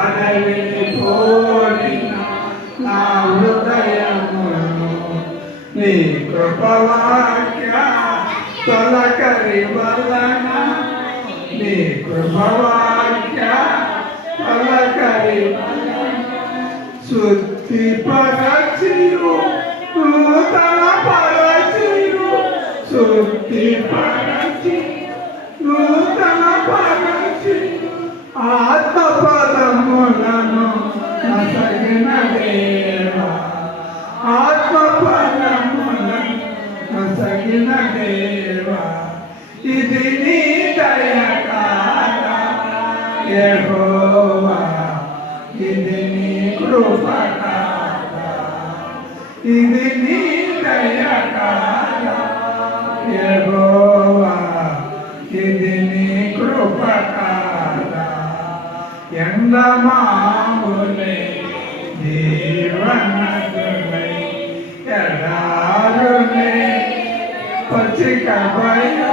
అడవిని పోలిన నా హృదయమును నీ కృపవాక్య తొలకరి వలన నీ కృపవాక్య తొలకరి శుద్ధి పరచియు నూతన పరచియు శుద్ధి పరచి నూతన పరచి ఆత్మపదములను నసగిన దేవా ఆత్మపదములను నసగిన దేవా ఇది నీ దయ కాదా యెహోవా ఇది నీ కృప కాదా ఇది నీ దయ కాదా యెహోవా ఇది నీ కృప కాదా ఎండమాములే జీవనదులై ఎడారులే పచ్చిక బయలు